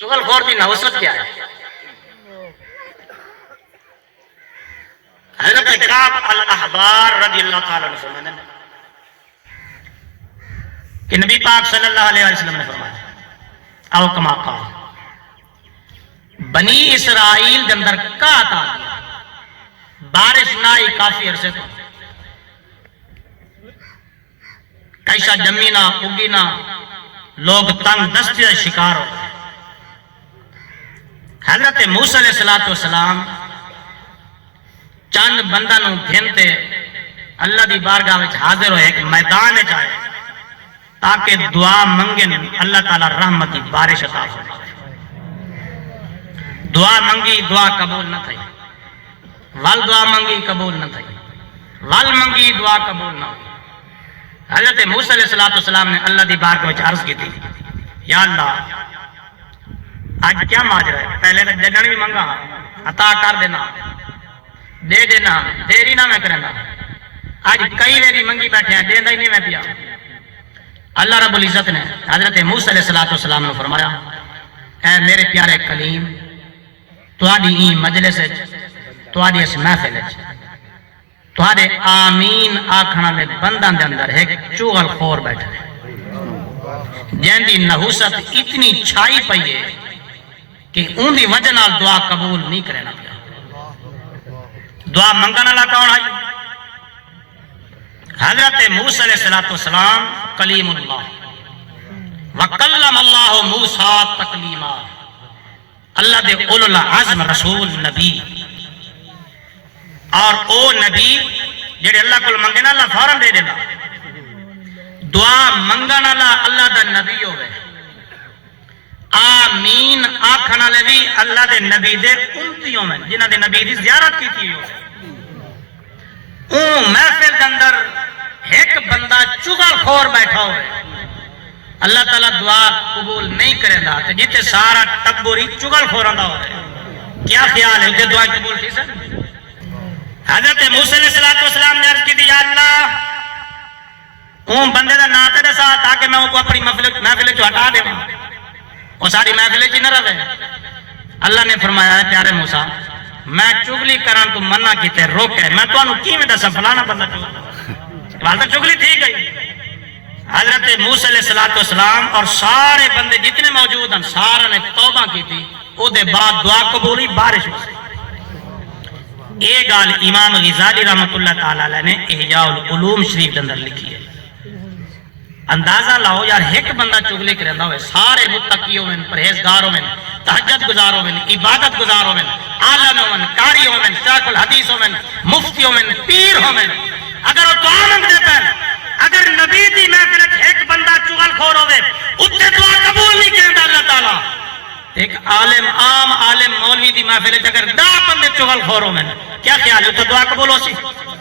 چغل خور کی نوسط کیا ہے؟ حضرت کعب الاحبار رضی اللہ تعالیٰ عنہ فرماتے ہیں کہ نبی پاک صلی اللہ علیہ وسلم نے فرمایا او کما قال بنی اسرائیل کے اندر کہت آ گیا بارش نہ آئی کافی عرصے تو کیسا جمی نہ اگی نہ لوگ تنگ دستی کا شکار ہو گئے. حضرت موسیٰ علیہ السلام چند بندہ نو گھنتے اللہ دی بارگاہ وچ حاضر ہوئے ایک میدان وچ آئے تاکہ دعا منگن اللہ تعالی رحمت دی بارش عطا فرمائے. دعا منگی دعا قبول نہ تھی، وال دعا منگی قبول نہ تھی، وال منگی دعا قبول نہ ہوئی. حضرت موسیٰ علیہ السلام نے اللہ دی بارگاہ وچ عرض کی تھی یا اللہ آج کیا ماجرا ہے؟ پہلے تو جگن بھی منگا عطا کر دینا دے دینا دیری نہ میں کرنا. آج کئی ویری منگی بیٹھے ہیں دینا ہی نہیں میں پیا. اللہ رب العزت نے حضرت موسیٰ علیہ السلام نے فرمایا اے میرے پیارے کلیم تہاڈی این مجلس تہاڈی اس محفل تہاڈے آمین آکھن والے بنداں دے اندر ایک چغل خور بیٹھا ہے جن دی نحوست اتنی چھائی پئی ہے کہ ان دی وجہ نال دعا قبول نہیں کرنا پیا. دعا منگن والا کون ہے؟ حضرت موسیٰ علیہ السلام کلیم اللہ وکلم اللہ موسیٰ تکلیما. اللہ دے اولو العزم رسول نبی اور او نبی جڑے اللہ کو منگے نا اللہ فوراً دے دینا. دعا منگن والا اللہ دا نبی ہوئے آمین آکھن والے بھی اللہ دے نبی دے امتیوں میں جنہاں دے نبی دی زیارت کی تھی. اون محفل کے اندر ایک بندہ چغل خور بیٹھا ہوئے اللہ تعالیٰ دعا قبول نہیں کرے گا تو جیتے سارا ٹبری چغل خور آندا ہوئے کیا خیال ہے کہ دعا قبول تھی سر؟ حضرت موسیٰ علیہ السلام نے عرض کی دی یا اللہ اون بندے دا نا تے دسا تاکہ میں کو اپنی محفل چ ہٹا دے وہ ساری محفل چ نہ رہے. اللہ نے فرمایا پیارے موسیٰ میں چگلی کرن تو منع کیتے روکے میں تو انہوں کی میں دسا فلانا بندہ چگلی چگلی تھی گئی. حضرت موسیٰ علیہ السلام اور سارے بندے جتنے موجود ہیں سارے نے توبہ کی تھی او دے بعد دعا قبولی بارش ہو. یہ گال امام غزالی رحمت اللہ تعالیٰ نے احیاء العلوم شریف کے اندر لکھی ہے. اندازہ لاؤ یار ایک بندہ چگلی کرنا ہوئے سارے متقیوں میں پرہیزگاروں میں تہجد گزاروں میں عبادت گزاروں میں عالموں میں قاریوں میں شیخ الحدیثوں میں مفتیوں میں پیر ہوں میں اگر وہ دعا منگ دیتا ہے اگر نبی دی محفل ایک بندہ چغل خور ہوئے اتنے دعا قبول نہیں کرتا اللہ تعالیٰ. ایک عالم عام عالم مولوی دی محفل اگر 10 بندے چغل خور ہوں میں کیا خیال ہے اتنے دعا قبول ہو سی؟